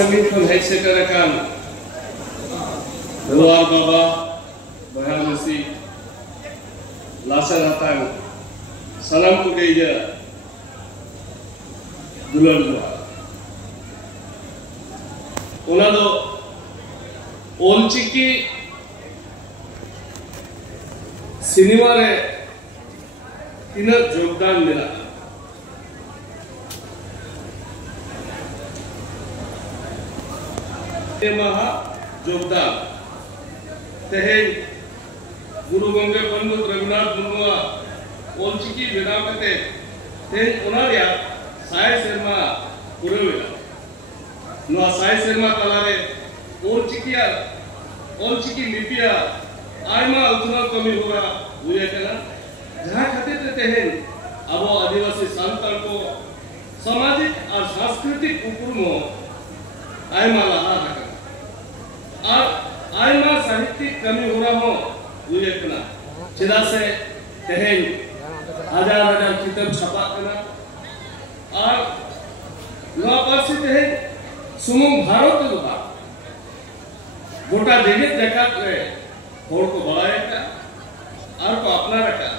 संगीत खन हेज सेटर अकान Luar Baba Bahan Nasi Lasar Hatang Salam ku geja Duluan dua Ona do Olchiki Cinema re Tina Jogdan mila Maha Jogdan Tehen Guru Gongge Pandit Raghunath Murmu Olchiki benaw kate tehen ona reya Sai Serma Purewela Noa Sai Serma talare Olchiki lipiya Aima utnal kami hora huye kana jaha khatir te tehen abo adivasi santal ko सामाजिक और सांस्कृतिक उपक्रमों आयमा लाहा हका और आयमा साहित्यिक कमी हो रहा हो ये कना चिदा से तहें हजार किताब छपा कना और नौ पासी तहें सुमुंग भारत के लोगा गोटा जगत जगत में होड़ को बढ़ाया का और को अपना रखा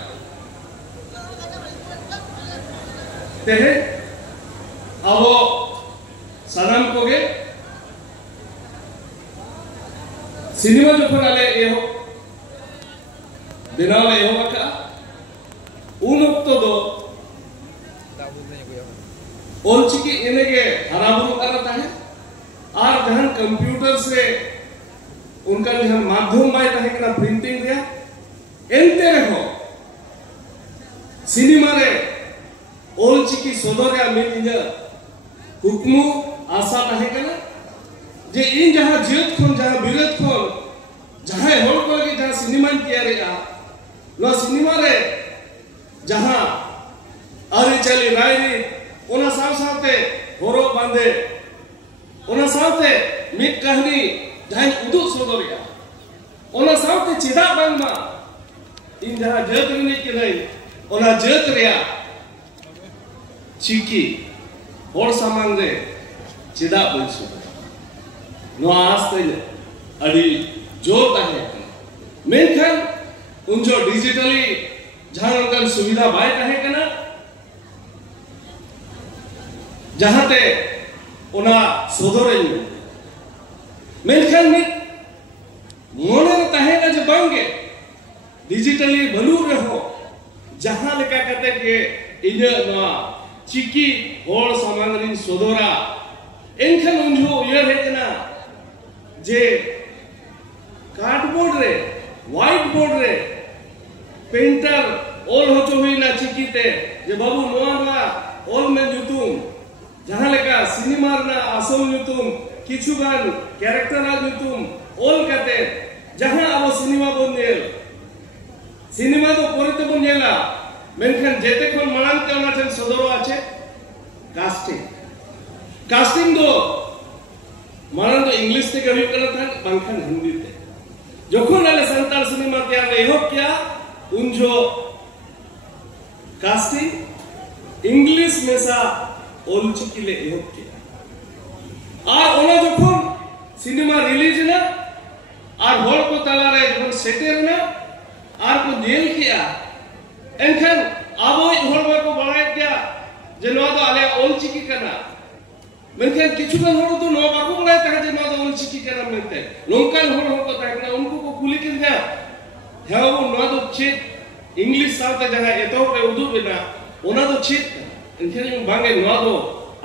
तहें अब सानाम कोगे सिनेमा जो फराले एहो दिनाले एहो बका उन वक्त दो ओलचिकी इनेगे हराबुरु करता है और जहां कंप्यूटर से उनका जहां माध्यम बाय है कि प्रिंटिंग दिया एंते रहो सिनेमा रे ओलचिकी सोदोरिया मिल हुक्मु आशा तहे कना जे इन जहां जीत खन जहां बिरत खन जहां होल को के जहां सिनेमा किया रे नो सिनेमा रे जहां अरे चली रायरी ओना साव सावते होरो बांधे ओना सावते मिट कहानी जहां उदु सोदरिया ओना सावते चिदा बांगमा इन जहां जत रे के नहीं ओना जत रिया चिकी और सामान रे चिदा बंसु नो आस्ते अड़ी जोर ताहे मेनखान उन जो डिजिटली जहां उनका सुविधा बाय ताहे कना जहां ते ओना सोदोरे मेनखान में मोने ताहे ना जो बांगे डिजिटली भलू रहो जहां लेका कते के इने नो चिकी और सामग्री सोदोरा इनखान उन्जो ये है ना जे कार्डबोर्ड रे व्हाइट बोर्ड रे पेंटर ऑल होचो हुई ना चिकी ते जे बाबू नोआ ऑल में जुतुम जहां लेका सिनेमा ना असम जुतुम किछु गान कैरेक्टर ना जुतुम ऑल कते जहां अब सिनेमा बनेल सिनेमा तो पोरते बनेला मेनखान जेते खन मानते ओना ठन सदरो आछे कास्टिंग दो मानन तो इंग्लिश ते कभी करत था बांखान हिंदी ते जखन आले संताल सिनेमा तैयार एहो क्या उनजो कास्टिंग इंग्लिश में सा ओलचिकी ले एहो क्या और ओना जखन सिनेमा रिलीज ना और होल को ताला रे जखन सेटेर ना और को जेल किया एनखान आबो होल को बढ़ाय क्या जे नो तो आले ओलचिकी करना मेनखान किछुगान होड़ तो नो बाको बड़ाय ताहे जे नो तो ओलचिकी करना मेनते नोंकान होड़ को ताहे ना उनको को कुली के दिया हेओ नो तो चेत इंग्लिश सावते जहां एतो रे उदु बिना ओना तो चेत एनखान बांगे नो तो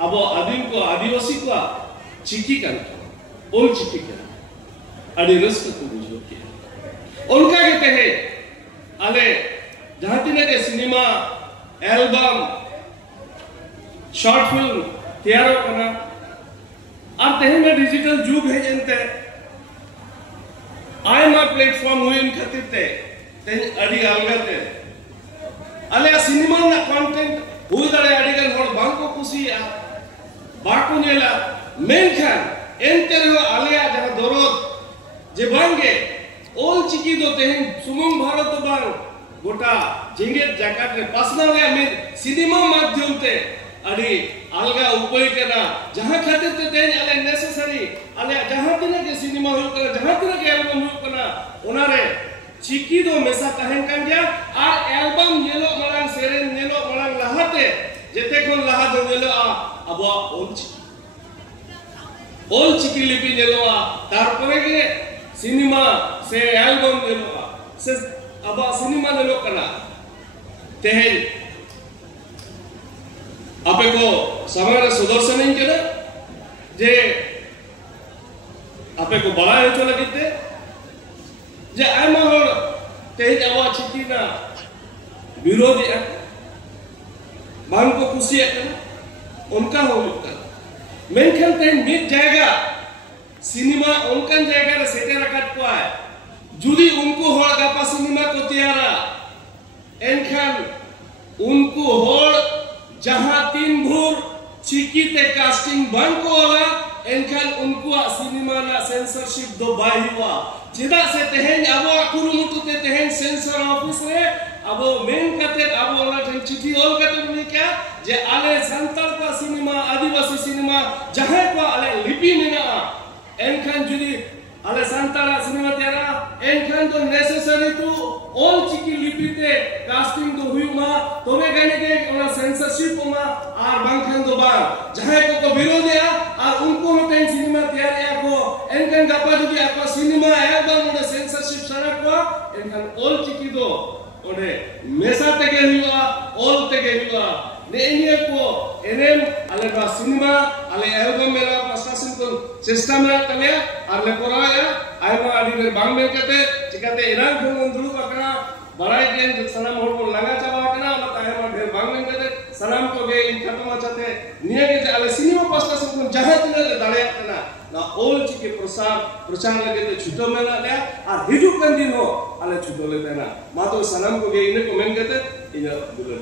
आबो आदिम को आदिवासी को चिकी करना ओलचिकी करना अडी रस को बुझो के उनका कहते हैं आले जहां तिने के सिनेमा एल्बम शॉर्ट फिल्म तैयार करना और तहे में डिजिटल जुग है जनते आयमा प्लेटफॉर्म हुई इन खातिर ते अड़ी अलगते अले सिनेमा ना कंटेंट हुई दरे अड़ीगन होड़ बांको कुसिया बाको नेला मेनखान एंते रे आलेया जहां दरोद जे बांगे ओल चिकी दो तेहन सुमुंग भारत बांग गोटा जिंगेत जाकात रे पासना रे में सिनेमा माध्यम ते अड़ी अलगा उपाय करना जहां खातिर ते तेन अले necessary tina ke cinema huyuk kana jahan tina ke album huyuk kana onare chiki do mesa tahen kan gaya ar album nyelo marang seren nyelo marang lahate jete kon laha do nyelo abo ol chiki lipi nyelo tarpore ge cinema se album nyelo se aba cinema nyelo kana tehen ape ko samare sudarshanin kena je ape ko balay hocho lagite je aima hor tehen aba chiki na birodi ak bang ko kusi ak unka hoyuk kana menkan tehen mid jayga cinema unkan jayga re sete rakat ko ay judi unko hor gapa cinema ko tiara enkan unko hor जहां 3 भोर चिकी ते casting बंद को होला एनखान उनको cinema ना censorship दो बाहिवा चिदा से तेहेन अबो कुरुमुटु ते तेहेन सेंसर ऑफिस रे अबो मेन कते अबो ना ठन चिठी ओल कते नि क्या जे आले संताल का सिनेमा आदिवासी सिनेमा जहां को आले लिपि मेना एनखान जुदी आले संताल सिनेमा तेरा एनखान तो necessary to all chiki lipite casting do huyuma tobe gane ke ona censorship ma ar bangkhan do ba jahe ko birodea ar unko hoten cinema tayar ko enkan gapa jodi apa cinema album ode censorship sara ko enkan all chiki do ode mesa tege huyua all tege huyua ne enie ko enem ale ba cinema ale album mera pastation ko system la tale ar le koraya ayma adi ber bang men kate chikate iran khon dulu bakna बड़ाई के सनम होड़ को लगा चावा कना ना ताहे मा ढेर बांग में कते सनम को गे इन खत्म चाते निये के आले सिनेमा पास्ता सब जहां तिने दाड़े कना ना ओल चिके प्रचार लगे ते छुटो मेला ले और हिजु कन दिन हो आले छुटो ले देना मा तो सनम को गे इने को मेन कते इन दुलन